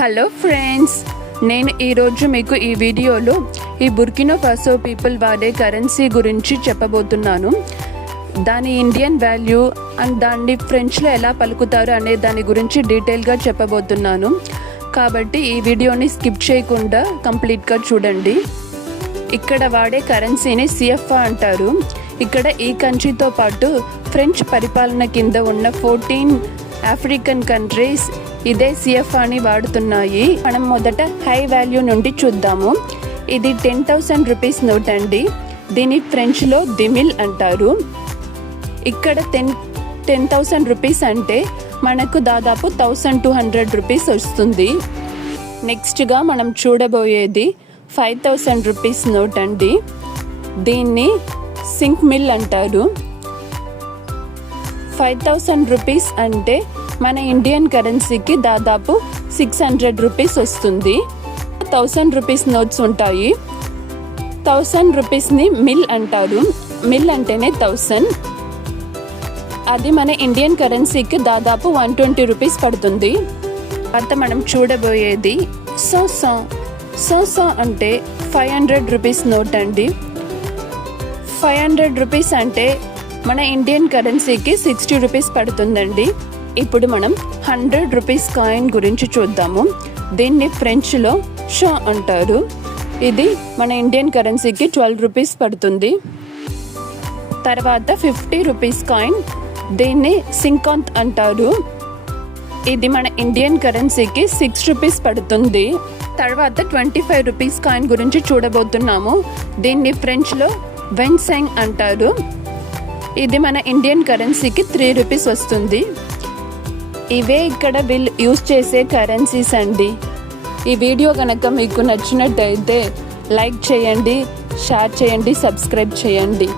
Hello friends నేను ఈరోజు మీకు ఈ వీడియోలో ఈ బుర్కినో ఫాసో పీపుల్ వాడే కరెన్సీ గురించి చెప్పబోతున్నాను. దాని ఇండియన్ వాల్యూ అండ్ దాన్ని ఫ్రెంచ్లో ఎలా పలుకుతారు అనే దాని గురించి డీటెయిల్గా చెప్పబోతున్నాను. కాబట్టి ఈ వీడియోని స్కిప్ చేయకుండా కంప్లీట్గా చూడండి. ఇక్కడ వాడే కరెన్సీని సిఎఫ్ఆ అంటారు. ఇక్కడ ఈ కంట్రీతో పాటు ఫ్రెంచ్ పరిపాలన కింద ఉన్న ఫోర్టీన్ ఆఫ్రికన్ కంట్రీస్ ఇదే సిఎఫ్ అని వాడుతున్నాయి. మనం మొదట హై వాల్యూ నుండి చూద్దాము. ఇది టెన్ థౌసండ్ రూపీస్ నోట్ అండి. దీని ఫ్రెంచ్లో దిమిల్ అంటారు. ఇక్కడ టెన్ టెన్ థౌసండ్ రూపీస్ అంటే మనకు దాదాపు థౌసండ్ టూ హండ్రెడ్ రూపీస్ వస్తుంది. నెక్స్ట్గా మనం చూడబోయేది ఫైవ్ థౌసండ్ రూపీస్ నోట్ అండి. దీన్ని సింక్ మిల్ అంటారు. ఫైవ్ థౌసండ్ రూపీస్ అంటే మన ఇండియన్ కరెన్సీకి దాదాపు సిక్స్ హండ్రెడ్ రూపీస్ వస్తుంది. థౌసండ్ రూపీస్ నోట్స్ ఉంటాయి. థౌసండ్ రూపీస్ని మిల్ అంటారు. మిల్ అంటేనే థౌసండ్ అది మన ఇండియన్ కరెన్సీకి దాదాపు వన్ ట్వంటీ రూపీస్ పడుతుంది. తర్వాత మనం చూడబోయేది సో సో సో సో అంటే ఫైవ్ హండ్రెడ్ రూపీస్ నోట్ అండి. ఫైవ్ హండ్రెడ్ రూపీస్ అంటే మన ఇండియన్ కరెన్సీకి సిక్స్టీ రూపీస్ పడుతుందండి. ఇప్పుడు మనం హండ్రెడ్ రూపీస్ కాయిన్ గురించి చూద్దాము. దీన్ని ఫ్రెంచ్లో షా అంటారు. ఇది మన ఇండియన్ కరెన్సీకి ట్వెల్వ్ రూపీస్ పడుతుంది. తర్వాత ఫిఫ్టీ రూపీస్ కాయిన్ దీన్ని సింకాంత్ అంటారు. ఇది మన ఇండియన్ కరెన్సీకి సిక్స్ రూపీస్ పడుతుంది. తర్వాత ట్వంటీ ఫైవ్ రూపీస్ కాయిన్ గురించి చూడబోతున్నాము. దీన్ని ఫ్రెంచ్లో వెన్సెంగ్ అంటారు. ఇది మన ఇండియన్ కరెన్సీకి త్రీ రూపీస్ వస్తుంది. ఇవే ఇక్కడ వీళ్ళు యూజ్ చేసే కరెన్సీస్ అండి. ఈ వీడియో కనుక మీకు నచ్చినట్టయితే లైక్ చేయండి షేర్ చేయండి సబ్స్క్రైబ్ చేయండి.